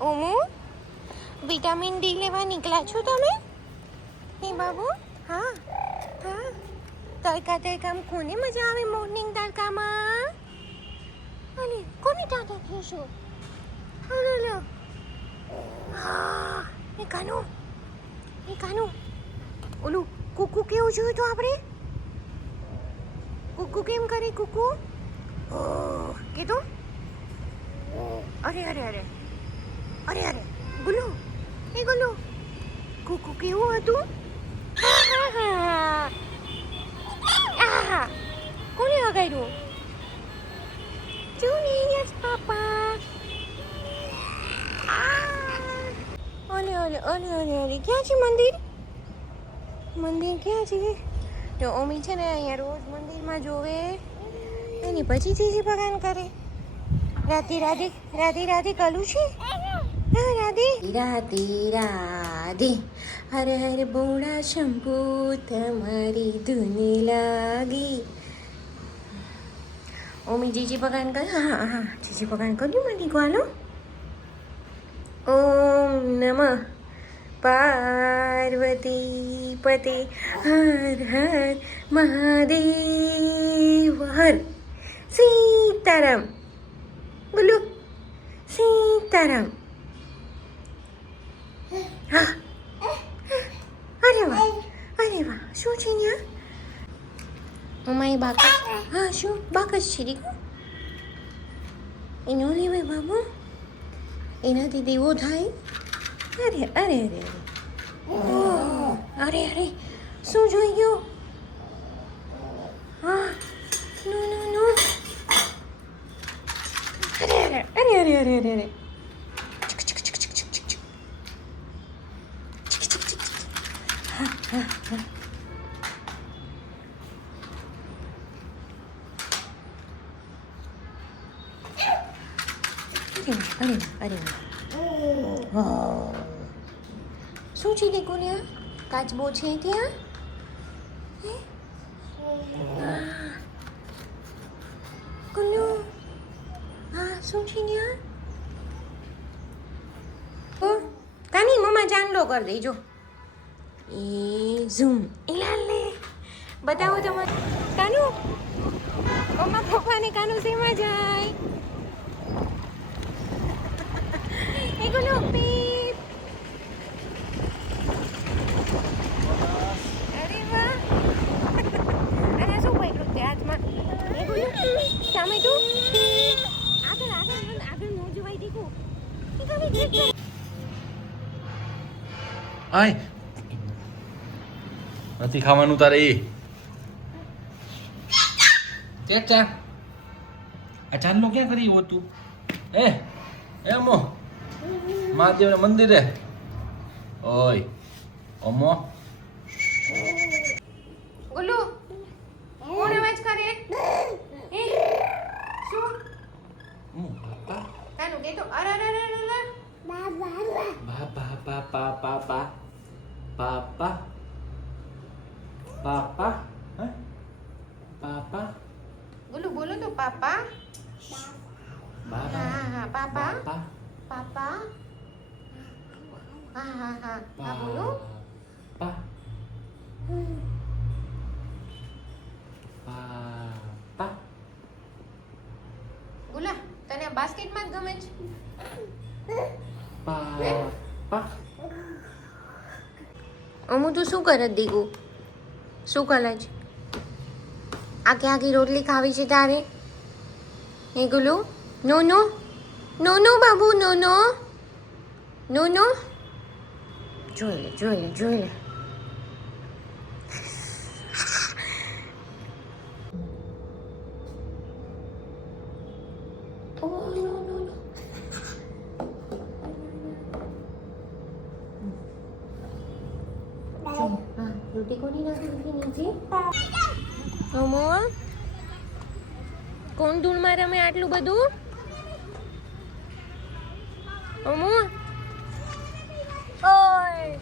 ઓમુ, vitamin D લેવા નીકળ્યા છો તમે? હે બાબુ, હા હા. તડકા તડકામાં કોને મજા આવે મોર્નિંગ તડકામાં? અને કોને ટાટા થશો હલો હા, એ કાનું એ કાનું. ઓલું કુકુ કેવું જોયું તો આપણે? કુકુ કેમ કરે કુકુ? કીધું? અરે અરે અરે. અરે અરે ગુલ્લુ. એ ગુલ્લુ કુકુ કેવું હતું. કોને વગાડ્યું જુનિયસ પાપા. અરે અરે અરે અરે અરે ક્યાં છે મંદિર? મંદિર ક્યાં છે? તો ઓમી છે ને અહીંયા રોજ મંદિરમાં જોવે. એની પછી ચીજી ભગવાન કરે. રાધે રાધી રાધી રાધી કલું છે? રાધી રાધે રાધે હર હર બોળા શંભુ તમારી ધૂને લાગી ઓમી જીજી ભગવાન કર હા હા હા જીજી ભગવાન કર્યું મને ગ્વાલો ઓમ નમઃ પાર્વતી પતિ હર હર મહાદેવ હર સીતારામ બોલો સીતારામ હા અરે વાહ અરે વાહ શું છે ત્યાં અમારી બાકસ હા શું બાકસ છે દીકરો એનો લેવાય બાબુ એનાથી દેવો થાય અરે અરે અરે અરે અરે શું જોઈ ગયો હા નો નો નો અરે અરે અરે અરે અરે અરે અરે અરે શું છે ને કાચબો છે ત્યાં હે? હા. શું છે ત્યાં કાની, મમ્મા ચાંદલો કરી દેજો એ ઝૂમ. એ લાલ લે બતાવો તમારે કાનુ. મમ્મા પપ્પાને કાનુ શેમાં જાય? એ ગુલો પીપ. અરે વાહ. અને શું પકડ્યું તે હાથમાં? એ ગુલો ટામેટું આગળ આગળ આગળ નો જોવાઈ દીકું આય નથી ખાવાનું તારે એ. ચેક ચા. આ ચાંદલો ક્યાં કરી એવું તું? એ એમો મહાદેવના મંદિરે. ઓય અમો. ગુલ્લુ કોણ અવાજ કરે? હે? શું? હમ, બાપા? કાનું કે તો અરે અરે અરે અરે બા બા બા બા બા બા પાપા પાપા હે પાપા ગુલ્લુ બોલો તો પાપા બાબા હા હા હા પાપા પાપા હા હા હા હા બોલો પા પાપા ગુલા તને આ બાસ્કેટમાં જ ગમે છે પાપા અમુ તું શું કરે દીકુ શું કરે છે? આખી આખી રોટલી ખાવી છે તારે? એ ગુલુ? નો નો નો નો બાબુ નો નો નો નો જોઈ લે જોઈ લે જોઈ લે. ઓ, નો, નો, રોટી કોની નાખી દીધી નીચે અમોલ, કોણ ધૂળમાં રમે આટલું બધું? અમોલ? ઓય!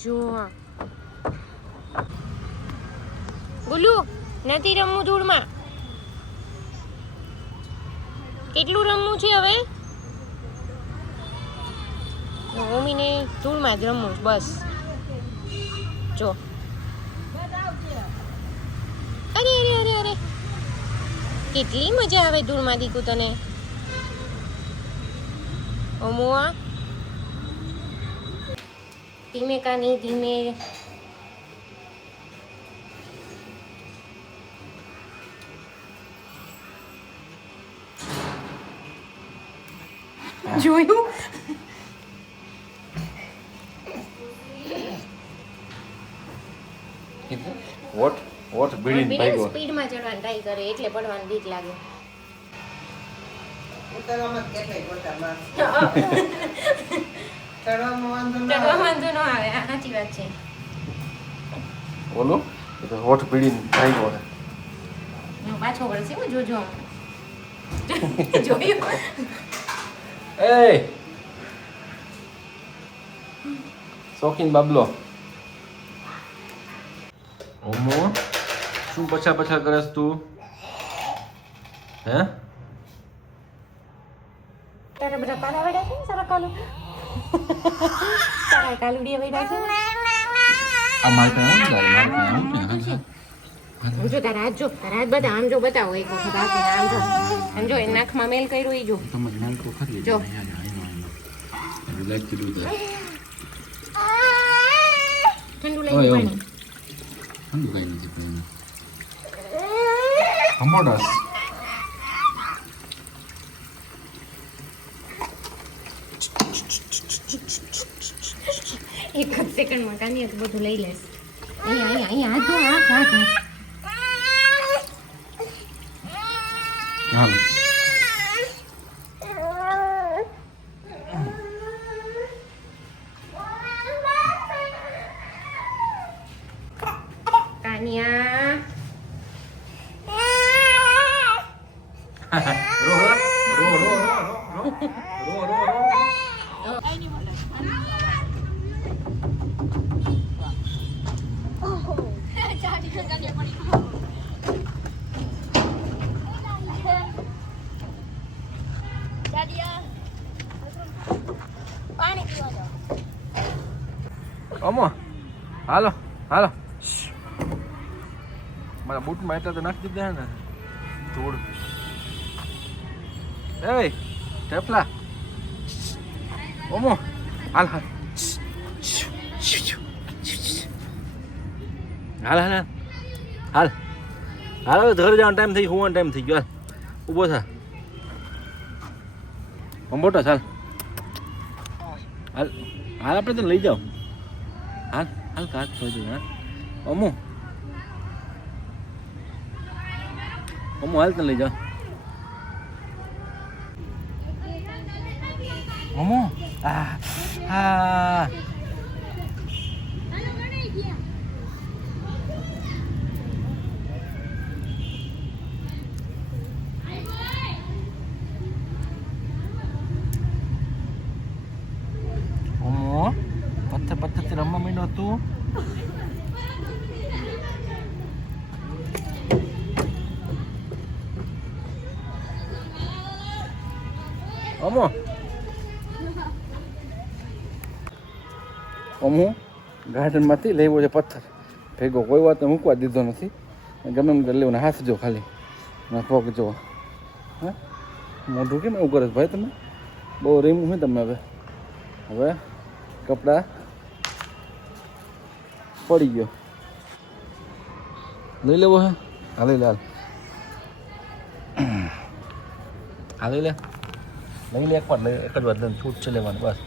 જો આ. નથી રમવું ધૂળમાં? કેટલું રમવું છે હવે? મમ્મીને ધૂળમાં જ રમવું બસ. જો. અરે અરે અરે અરે. કેટલી મજા આવે ધૂળમાં દીકું તને. ઓમુઆ ધીમે કાની, ધીમે. જોયું? વોટ વોટ બીડીને ભાગ્યો? સ્પીડમાં ચડવાનું ટ્રાય કરે એટલે પડવાની બીક લાગે. ઉતરવામાં કેટલાય ગોટા માર. ચડવામાં વાંધો ના ચડવા વાંધો ન આવે આ સાચી વાત છે. બોલો? તો વોટ બીડીને ભાગ્યો છે. હું પાછો વળશે હું જોજો જોયું? એ! શોખીન બાબલો. ઓમો. શું પછા પછા કરસ તું? હે? તારા બધા કાલા વડા છે ને સારા કાલુ? તારા વડા છે આ મારતા આમ આમ કે હા હા. હું જો તારા હાથ જો તારા હાથ બધા આમ જો બતાવો એક વખત આમ જો. આમ જો એ નાકમાં મેલ કર્યો એ જો. તમે તો ખરી. જો. ઠંડુ લઈ પાણી. ઠંડુ કાઈ નથી પણ હમોડાસ એક જ સેકન્ડમાં કાની તો બધું લઈ લેશ અહીંયા અહીંયા અહીંયા હાથ હાથ હાથ હાથ. હાલ હાલો હાલો. મારા બૂટમાં એટલા તો નાખી દીધા ને. ધૂળ. એ ટેપલા ઓમો. હાલ હાલ. હાલ હાલ હાલ. હાલ. ઘરે જવાનો ટાઈમ થઈ, હોવાનો ટાઈમ થઈ ગયો. હાલ. ઊભો થા. અંબોટા ચાલ. હાલ હાલ, આપણે તને લઈ જાઓ. હાલ. Halka at koydu ya. Omu. Omu halka lay ja. Omu. Ah. Ah. પથ્થર પથ્થરથી રમવા માંડ્યો હતું અમો અમુ ગાર્ડનમાંથી લેવો છે પથ્થર. ભેગો કોઈ વાત મૂકવા દીધો નથી. ગમે એમ કરી લેવાનો હાથ જો ખાલી. ના પગ જો. હા? મોઢું કેમ એવું કરે ભાઈ તમે? બહુ રેમું હોય તમે હવે. હવે કપડા પડી ગયો. લઈ લેવો હે? હા લઈ લે હાલ. હા લઈ લે. લઈ લે એક વાર લઈ એક જ વાર લઈને છૂટ છે લેવાની બસ.